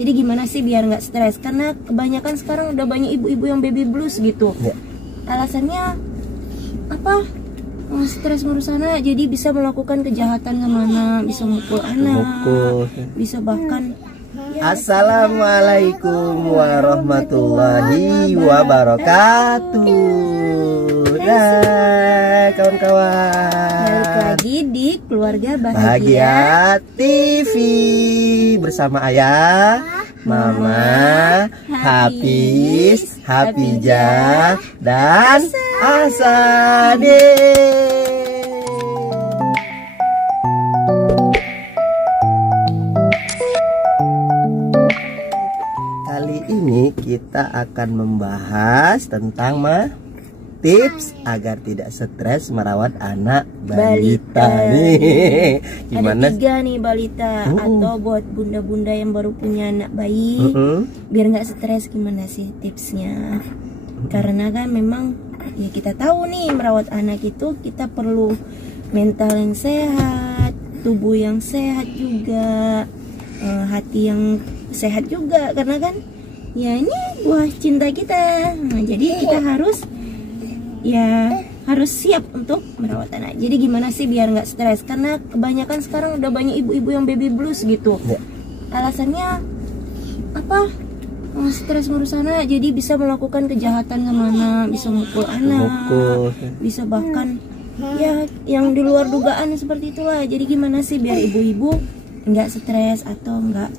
Jadi gimana sih biar nggak stres? Karena kebanyakan sekarang udah banyak ibu-ibu yang baby blues gitu. Ya. Alasannya apa? Stres ngurus anak, jadi bisa melakukan kejahatan kemana, bisa mukul anak, bisa bahkan. Assalamualaikum warahmatullahi wabarakatuh. Nah, kawan-kawan, balik lagi di Keluarga Bahagia TV bersama ayah, mama, Hafiz, Hafijah, dan Asade. Kali ini kita akan membahas tentang tips agar tidak stres merawat anak balita nih. Gimana? Ada 3 nih balita atau buat bunda-bunda yang baru punya anak bayi, biar nggak stres, gimana sih tipsnya? Karena kan memang ya kita tahu nih merawat anak itu kita perlu mental yang sehat, tubuh yang sehat juga, hati yang sehat juga, karena kan ya ini buah cinta kita. Nah, jadi kita harus siap untuk merawat anak. Jadi gimana sih biar nggak stres? Karena kebanyakan sekarang udah banyak ibu-ibu yang baby blues gitu. Ya. Alasannya apa? Stres ngurus anak, jadi bisa melakukan kejahatan kemana, bisa mukul anak, bisa bahkan ya yang di luar dugaan seperti itulah. Jadi gimana sih biar ibu-ibu nggak stres atau nggak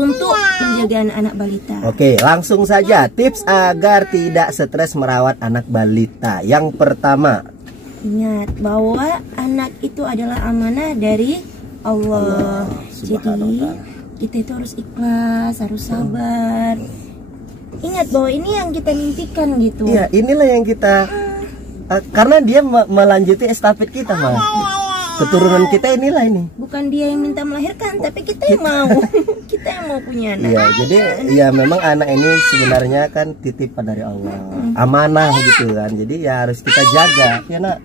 untuk menjaga anak-anak balita? Oke, langsung saja tips agar tidak stres merawat anak balita. Yang pertama, ingat bahwa anak itu adalah amanah dari Allah. Jadi kita itu harus ikhlas, harus sabar. Ingat bahwa ini yang kita mimpikan gitu. Iya, inilah yang kita karena dia melanjuti estafet kita, Mas. Keturunan kita inilah ini. Bukan dia yang minta melahirkan, tapi kita yang mau. Kita yang mau punya anak. Iya, jadi ya memang anak ini sebenarnya kan titipan dari Allah, amanah gitu kan. Jadi ya harus kita jaga, ya nak.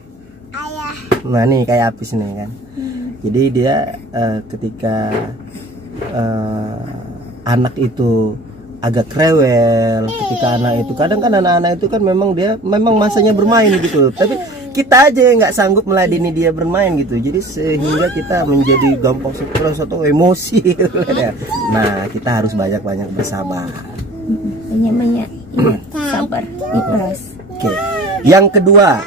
Nah nih kayak Apis nih kan. Jadi dia ketika anak itu agak rewel, ketika anak itu kadang kan anak-anak itu kan memang dia memang masanya bermain gitu, tapi kita aja yang nggak sanggup meladeni dia bermain gitu, jadi sehingga kita menjadi gampang stres atau emosi. Nah kita harus banyak-banyak bersabar, banyak-banyak sabar, ikhlas. Oke. Yang kedua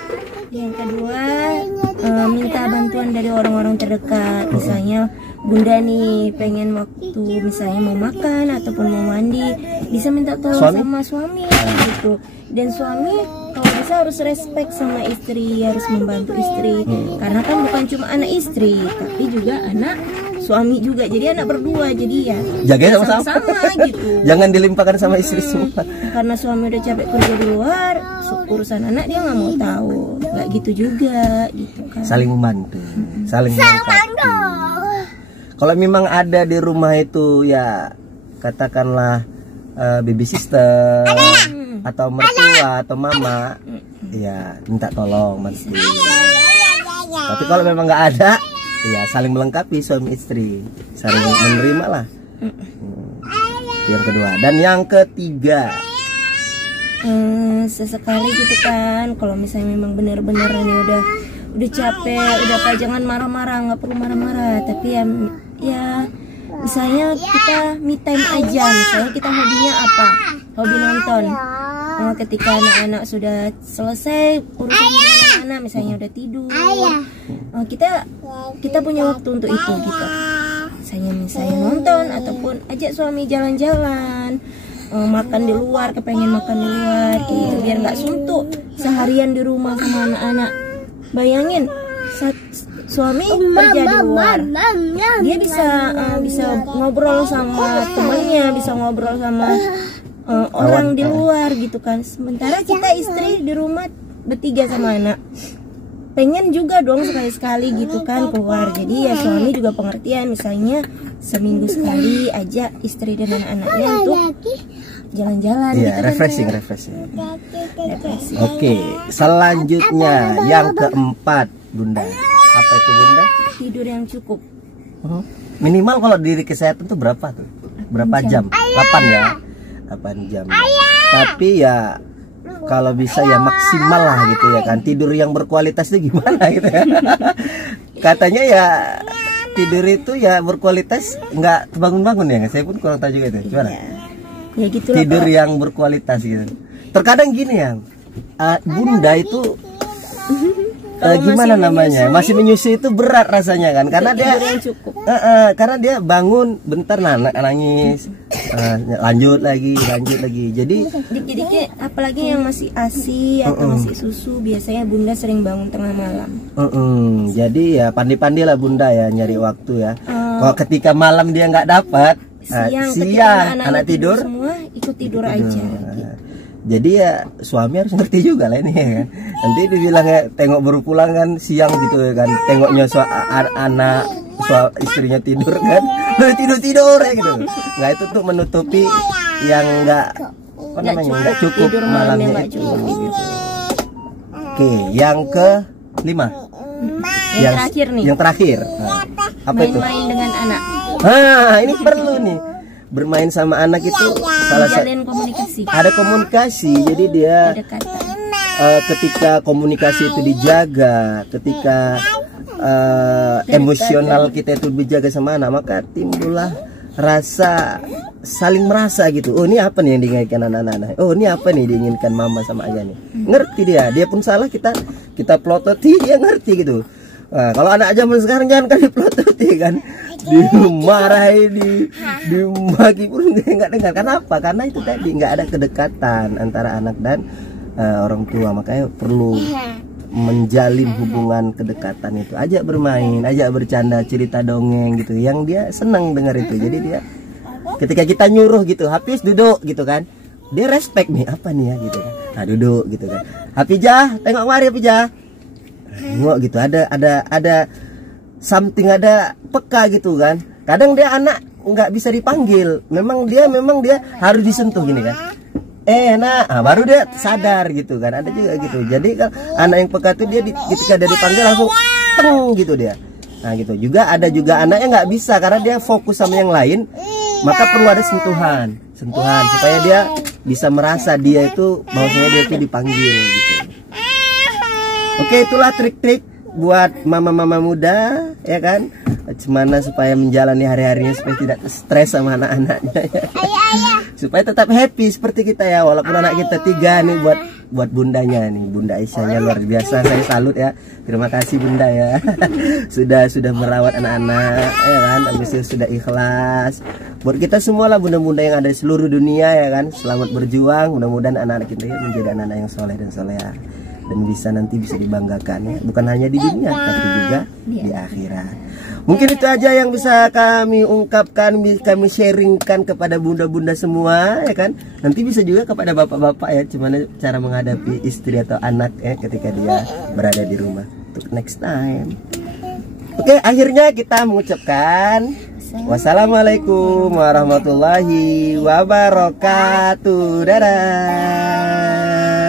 minta bantuan dari orang-orang terdekat. Misalnya bunda nih pengen waktu misalnya mau makan ataupun mau mandi, bisa minta tolong sama suami gitu. Dan suami kalau bisa harus respect sama istri, harus membantu istri, karena kan bukan cuma anak istri tapi juga anak suami juga, jadi anak berdua, jadi ya jagain sama-sama gitu. Jangan dilimpahkan sama istri semua. Karena suami udah capek kerja di luar, urusan anak dia nggak mau tahu, nggak gitu juga gitu kan. Saling membantu, saling membantu. Kalau memang ada di rumah itu ya katakanlah baby sister atau mertua atau mama, ya minta tolong bantu. Tapi kalau memang nggak ada, ya saling melengkapi suami istri, saling menerima lah. Yang kedua. Dan yang ketiga, sesekali gitu kan, kalau misalnya memang benar-benar ini udah capek, udah jangan marah-marah, nggak perlu marah-marah, tapi ya misalnya kita me time aja. Misalnya kita hobinya apa? Hobi nonton. Ketika anak-anak sudah selesai urusan anak-anak, misalnya udah tidur, kita punya waktu untuk itu gitu. Misalnya nonton ataupun ajak suami jalan-jalan, makan di luar, kepengen makan di luar gitu, biar nggak suntuk seharian di rumah sama anak-anak. Bayangin suami kerja di luar, dia bisa ngobrol sama temannya, bisa ngobrol sama orang di luar gitu kan. Sementara kita istri di rumah bertiga sama anak, pengen juga dong sekali-sekali gitu kan keluar. Jadi ya suami juga pengertian, misalnya seminggu sekali aja istri dan anak-anaknya untuk jalan-jalan gitu, refreshing. Oke, selanjutnya yang keempat, Bunda. Apa itu, Bunda? Tidur yang cukup. Minimal kalau diri kesehatan tuh berapa tuh? berapa jam? 8 ya, 8 jam. Tapi ya kalau bisa ya maksimal lah gitu ya kan. Tidur yang berkualitas itu gimana gitu ya. Katanya ya tidur itu ya berkualitas nggak terbangun-bangun ya. Saya pun kurang tahu juga itu. Gimana? Ya gitu Tidur yang berkualitas gitu. Terkadang gini ya, bunda itu gimana namanya? Masih menyusui itu berat rasanya kan, karena dia karena dia bangun bentar nangis, lanjut lagi. Jadi apalagi yang masih ASI atau masih susu, biasanya bunda sering bangun tengah malam. Jadi ya pandai-pandai lah bunda ya nyari waktu ya. Kalau ketika malam dia nggak dapat, siang anak tidur, semua ikut tidur aja. Gitu. Jadi ya suami harus ngerti juga lah ini ya kan. Nanti dibilang ya tengok baru pulang kan siang gitu ya kan. Tengoknya anak istrinya tidur kan. Tidur ya gitu. Nggak, itu tuh menutupi yang nggak cukup malamnya itu. Gitu. Oke, yang ke-5. Yang terakhir nih. Yang terakhir. Apa itu? Main-main dengan anak. Ini perlu nih. Bermain sama anak itu salah satu komunikasi. Ada komunikasi, jadi dia ketika komunikasi itu dijaga, ketika emosional kita itu dijaga sama anak, maka timbullah rasa saling merasa gitu. Oh, ini apa nih yang diinginkan anak-anak? Oh, ini apa nih diinginkan mama sama ayah nih? Ngerti dia pun salah, kita plototi, dia ngerti gitu. Nah, kalau anak zaman sekarang jangan kan diplototi kan, dimarahi, dimaki pun nggak dengar. Kenapa? Karena itu tadi nggak ada kedekatan antara anak dan orang tua. Makanya perlu menjalin hubungan kedekatan itu. Ajak bermain, ajak bercanda, cerita dongeng gitu, yang dia senang dengar itu. Jadi dia ketika kita nyuruh gitu, Hafiz duduk gitu kan, dia respect nih, apa nih ya gitu kan. Nah, duduk gitu kan. Hafizah, tengok mari Hafizah. Nengok gitu, ada something, ada peka gitu kan. Kadang dia anak nggak bisa dipanggil, memang dia harus disentuh gini kan. Nak, baru dia sadar gitu kan. Ada juga gitu. Jadi kalau anak yang peka itu dia ketika dia dipanggil langsung teng gitu dia. Nah gitu. Ada juga anak yang nggak bisa karena dia fokus sama yang lain, maka perlu ada sentuhan supaya dia bisa merasa dia itu bahwasanya dia itu dipanggil gitu. Oke, itulah trik-trik buat mama-mama muda ya kan, gimana supaya menjalani hari-harinya supaya tidak stres sama anak-anaknya ya. Supaya tetap happy seperti kita ya, walaupun anak kita 3 nih, buat bundanya nih, Bunda Aisyahnya luar biasa, saya salut ya. Terima kasih bunda ya. sudah merawat anak-anak ya kan, habis itu sudah ikhlas. Buat kita semua lah bunda-bunda yang ada di seluruh dunia ya kan, selamat berjuang, mudah-mudahan anak-anak kita menjadi anak-anak yang soleh dan soleha, dan nanti bisa dibanggakan ya, bukan hanya di dunia tapi juga di akhirat. Mungkin itu aja yang bisa kami ungkapkan, kami sharingkan kepada bunda-bunda semua ya kan. Nanti bisa juga kepada bapak-bapak ya, gimana cara menghadapi istri atau anak ya ketika dia berada di rumah. Untuk next time. Oke, akhirnya kita mengucapkan wassalamualaikum warahmatullahi wabarakatuh. Dadah.